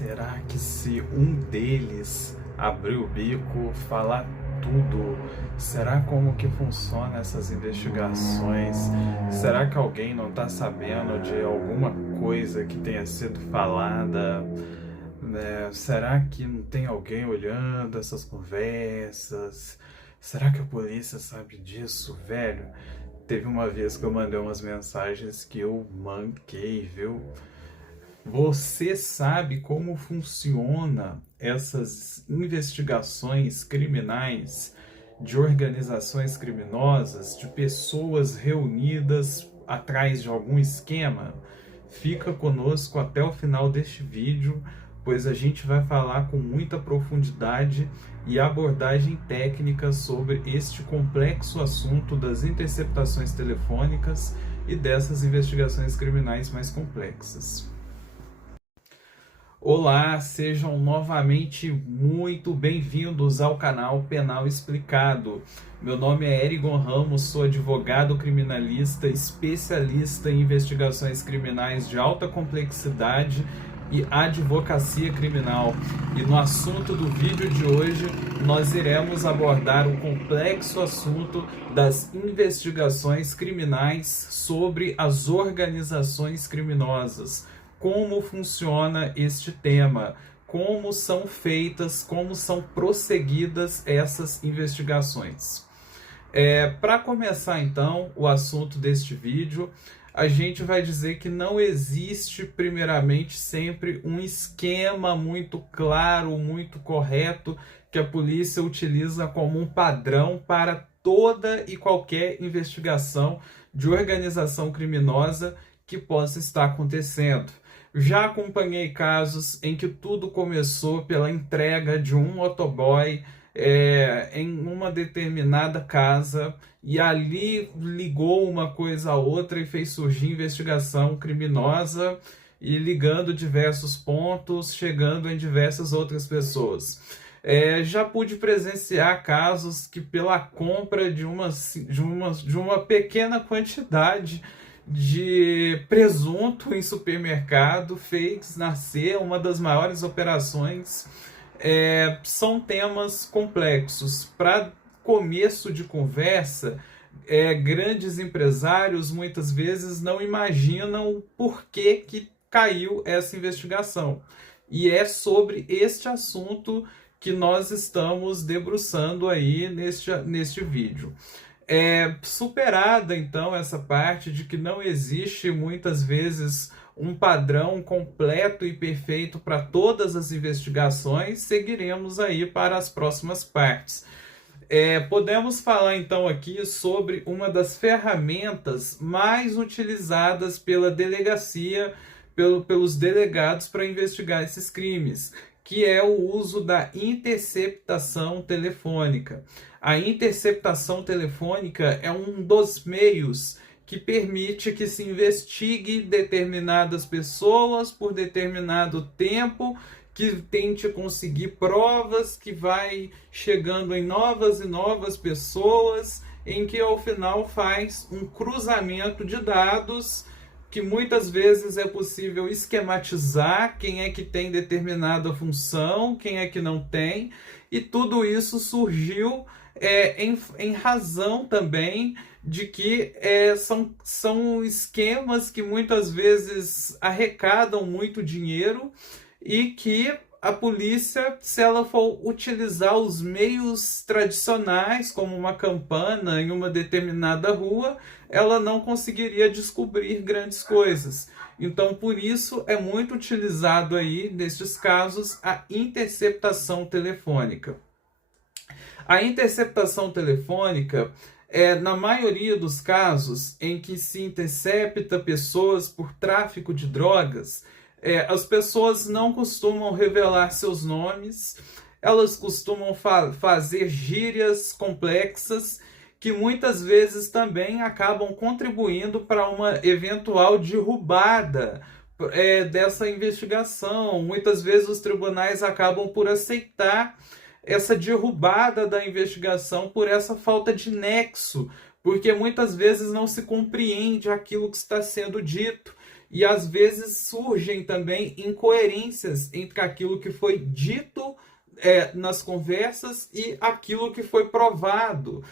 Será que se um deles abrir o bico, falar tudo, será como que funciona essas investigações? Será que alguém não está sabendo de alguma coisa que tenha sido falada? Será que não tem alguém olhando essas conversas? Será que a polícia sabe disso, velho? Teve uma vez que eu mandei umas mensagens que eu manquei, viu? Você sabe como funciona essas investigações criminais de organizações criminosas, de pessoas reunidas atrás de algum esquema? Fica conosco até o final deste vídeo, pois a gente vai falar com muita profundidade e abordagem técnica sobre este complexo assunto das interceptações telefônicas e dessas investigações criminais mais complexas. Olá, sejam novamente muito bem-vindos ao canal Penal Explicado. Meu nome é Erigon Ramos, sou advogado criminalista, especialista em investigações criminais de alta complexidade e advocacia criminal. E no assunto do vídeo de hoje, nós iremos abordar o complexo assunto das investigações criminais sobre as organizações criminosas. Como funciona este tema, como são feitas, como são prosseguidas essas investigações. Para começar então o assunto deste vídeo, a gente vai dizer que não existe primeiramente sempre um esquema muito claro, muito correto, que a polícia utiliza como um padrão para toda e qualquer investigação de organização criminosa que possa estar acontecendo. Já acompanhei casos em que tudo começou pela entrega de um motoboy em uma determinada casa e ali ligou uma coisa a outra e fez surgir investigação criminosa e ligando diversos pontos, chegando em diversas outras pessoas. Já pude presenciar casos que pela compra de uma pequena quantidade de presunto em supermercado fez nascer uma das maiores operações. São temas complexos. Para começo de conversa, grandes empresários muitas vezes não imaginam por que caiu essa investigação. E é sobre este assunto que nós estamos debruçando aí neste vídeo. Superada então essa parte de que não existe muitas vezes um padrão completo e perfeito para todas as investigações, seguiremos aí para as próximas partes. Podemos falar então aqui sobre uma das ferramentas mais utilizadas pela delegacia, pelos delegados para investigar esses crimes, que é o uso da interceptação telefônica. A interceptação telefônica é um dos meios que permite que se investigue determinadas pessoas por determinado tempo, que tente conseguir provas, que vai chegando em novas e novas pessoas, em que ao final faz um cruzamento de dados que muitas vezes é possível esquematizar quem é que tem determinada função, quem é que não tem, e tudo isso surgiu em razão também de que são esquemas que muitas vezes arrecadam muito dinheiro e que a polícia, se ela for utilizar os meios tradicionais, como uma campana em uma determinada rua, ela não conseguiria descobrir grandes coisas. Então, por isso, é muito utilizado aí, nestes casos, a interceptação telefônica. A interceptação telefônica na maioria dos casos em que se intercepta pessoas por tráfico de drogas, as pessoas não costumam revelar seus nomes, elas costumam fazer gírias complexas que muitas vezes também acabam contribuindo para uma eventual derrubada dessa investigação. Muitas vezes os tribunais acabam por aceitar essa derrubada da investigação por essa falta de nexo, porque muitas vezes não se compreende aquilo que está sendo dito. e às vezes surgem também incoerências entre aquilo que foi dito nas conversas e aquilo que foi provado,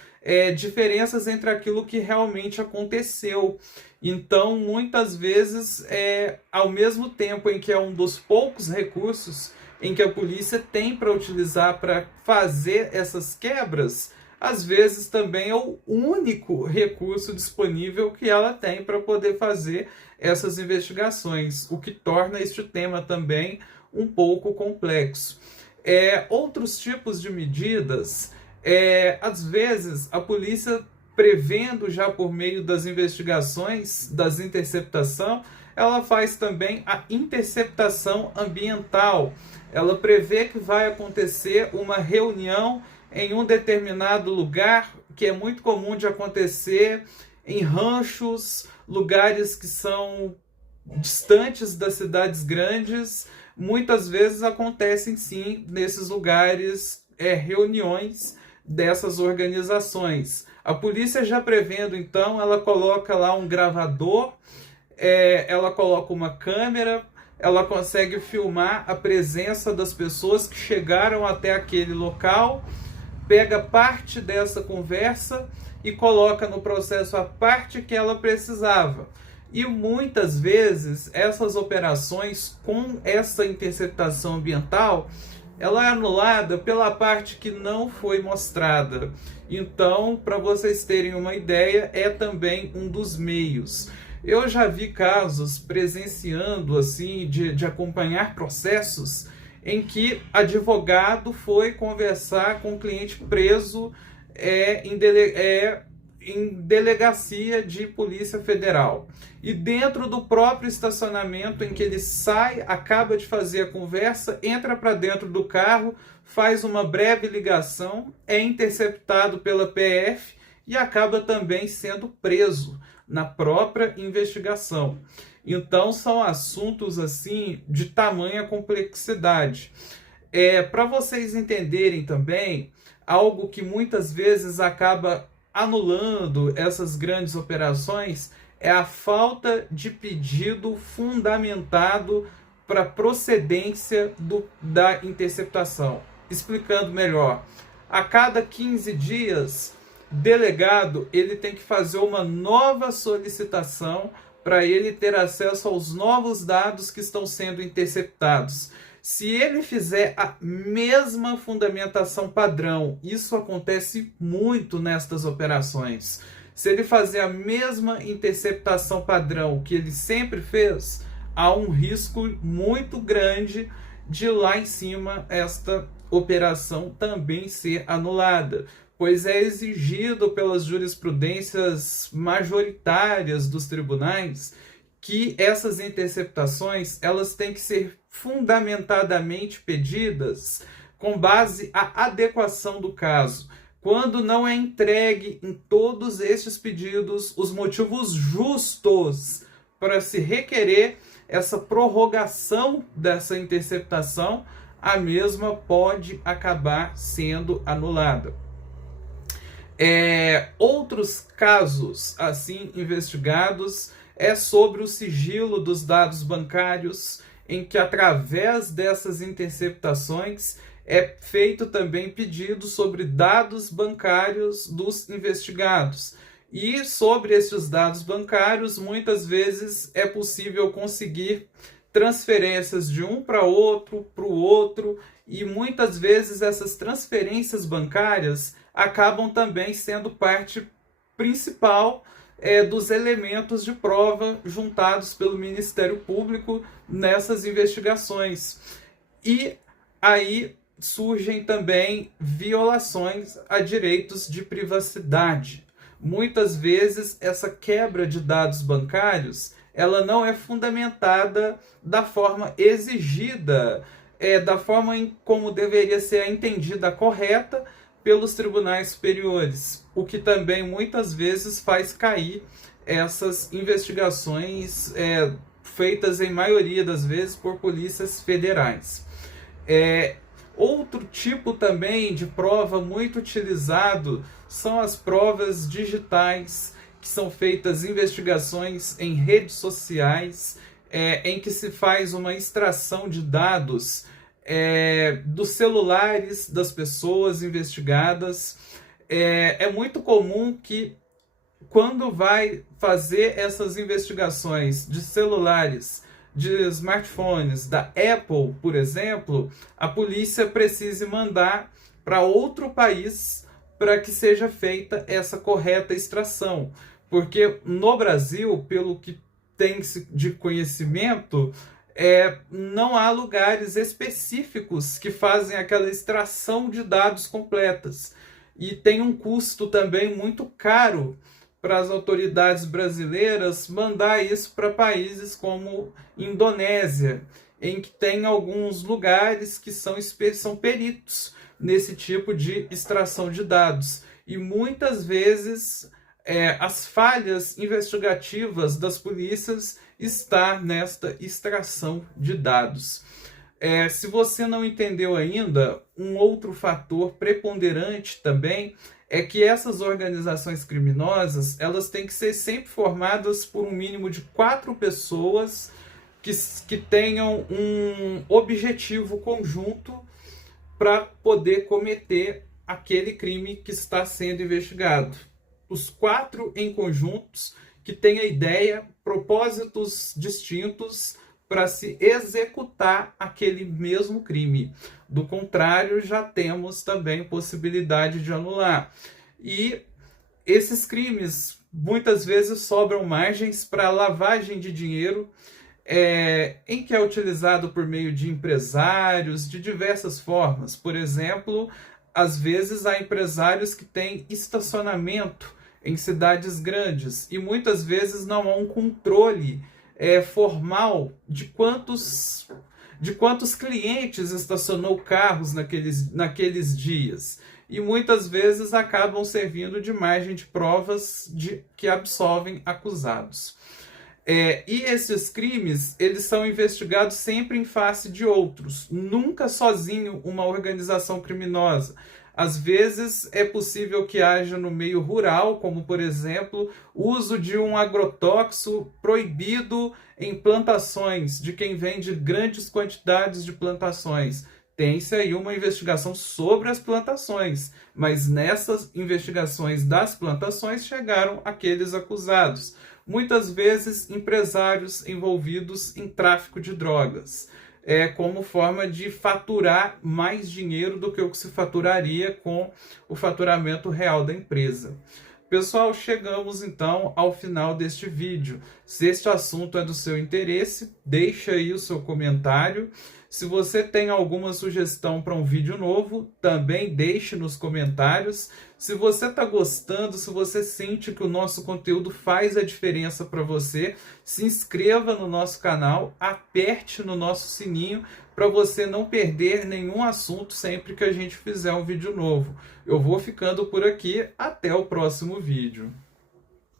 diferenças entre aquilo que realmente aconteceu. Então, muitas vezes, ao mesmo tempo em que é um dos poucos recursos em que a polícia tem para utilizar para fazer essas quebras, às vezes também é o único recurso disponível que ela tem para poder fazer essas investigações, o que torna este tema também um pouco complexo. Outros tipos de medidas, às vezes a polícia, prevendo já por meio das investigações, das interceptação, ela faz também a interceptação ambiental. Ela prevê que vai acontecer uma reunião em um determinado lugar, que é muito comum de acontecer em ranchos, lugares que são distantes das cidades grandes. Muitas vezes acontecem sim nesses lugares reuniões dessas organizações. A polícia, já prevendo, então, ela coloca lá um gravador, ela coloca uma câmera, ela consegue filmar a presença das pessoas que chegaram até aquele local, pega parte dessa conversa e coloca no processo a parte que ela precisava. E muitas vezes essas operações com essa interceptação ambiental, ela é anulada pela parte que não foi mostrada. Então, para vocês terem uma ideia, é também um dos meios. Eu já vi casos presenciando, assim, de acompanhar processos em que advogado foi conversar com o cliente preso em delegacia de Polícia Federal. E dentro do próprio estacionamento em que ele sai, acaba de fazer a conversa, entra para dentro do carro, faz uma breve ligação, é interceptado pela PF e acaba também sendo preso na própria investigação. Então, são assuntos assim de tamanha complexidade. Para vocês entenderem também, algo que muitas vezes acaba anulando essas grandes operações é a falta de pedido fundamentado para procedência da interceptação. Explicando melhor, a cada 15 dias, delegado ele tem que fazer uma nova solicitação para ele ter acesso aos novos dados que estão sendo interceptados. Se ele fizer a mesma fundamentação padrão, isso acontece muito nestas operações. Se ele fazer a mesma interceptação padrão que ele sempre fez, há um risco muito grande de lá em cima esta operação também ser anulada, pois é exigido pelas jurisprudências majoritárias dos tribunais que essas interceptações elas têm que ser fundamentadamente pedidas com base à adequação do caso. Quando não é entregue em todos estes pedidos os motivos justos para se requerer essa prorrogação dessa interceptação, a mesma pode acabar sendo anulada. Outros casos assim investigados é sobre o sigilo dos dados bancários, em que através dessas interceptações é feito também pedido sobre dados bancários dos investigados. E sobre esses dados bancários, muitas vezes é possível conseguir transferências de um para o outro, e muitas vezes essas transferências bancárias acabam também sendo parte principal dos elementos de prova juntados pelo Ministério Público nessas investigações. E aí surgem também violações a direitos de privacidade. Muitas vezes essa quebra de dados bancários ela não é fundamentada da forma exigida, da forma como deveria ser entendida correta pelos tribunais superiores, o que também muitas vezes faz cair essas investigações feitas em maioria das vezes por polícias federais. Outro tipo também de prova muito utilizado são as provas digitais, que são feitas investigações em redes sociais, em que se faz uma extração de dados dos celulares das pessoas investigadas. É muito comum que, quando vai fazer essas investigações de celulares, de smartphones da Apple, por exemplo, a polícia precise mandar para outro país para que seja feita essa correta extração. Porque no Brasil, pelo que tem de conhecimento, não há lugares específicos que fazem aquela extração de dados completas. E tem um custo também muito caro para as autoridades brasileiras mandar isso para países como Indonésia, em que tem alguns lugares que são peritos nesse tipo de extração de dados. E muitas vezes as falhas investigativas das polícias estão nesta extração de dados. Se você não entendeu ainda, um outro fator preponderante também é que essas organizações criminosas, elas têm que ser sempre formadas por um mínimo de 4 pessoas que tenham um objetivo conjunto para poder cometer aquele crime que está sendo investigado. Os 4 em conjuntos que têm a ideia, propósitos distintos para se executar aquele mesmo crime. Do contrário, já temos também possibilidade de anular. E esses crimes muitas vezes sobram margens para lavagem de dinheiro, em que é utilizado por meio de empresários de diversas formas. Por exemplo, às vezes há empresários que têm estacionamento em cidades grandes e muitas vezes não há um controle formal de quantos clientes estacionou carros naqueles dias. E muitas vezes acabam servindo de margem de provas que absolvem acusados. E esses crimes, eles são investigados sempre em face de outros, nunca sozinho uma organização criminosa. Às vezes é possível que haja no meio rural, como por exemplo, o uso de um agrotóxico proibido em plantações, de quem vende grandes quantidades de plantações. Tem-se aí uma investigação sobre as plantações, mas nessas investigações das plantações chegaram aqueles acusados. Muitas vezes empresários envolvidos em tráfico de drogas, como forma de faturar mais dinheiro do que o que se faturaria com o faturamento real da empresa. Pessoal, chegamos então ao final deste vídeo. Se este assunto é do seu interesse, deixa aí o seu comentário. Se você tem alguma sugestão para um vídeo novo, também deixe nos comentários. Se você está gostando, se você sente que o nosso conteúdo faz a diferença para você, se inscreva no nosso canal, aperte no nosso sininho para você não perder nenhum assunto sempre que a gente fizer um vídeo novo. Eu vou ficando por aqui, até o próximo vídeo.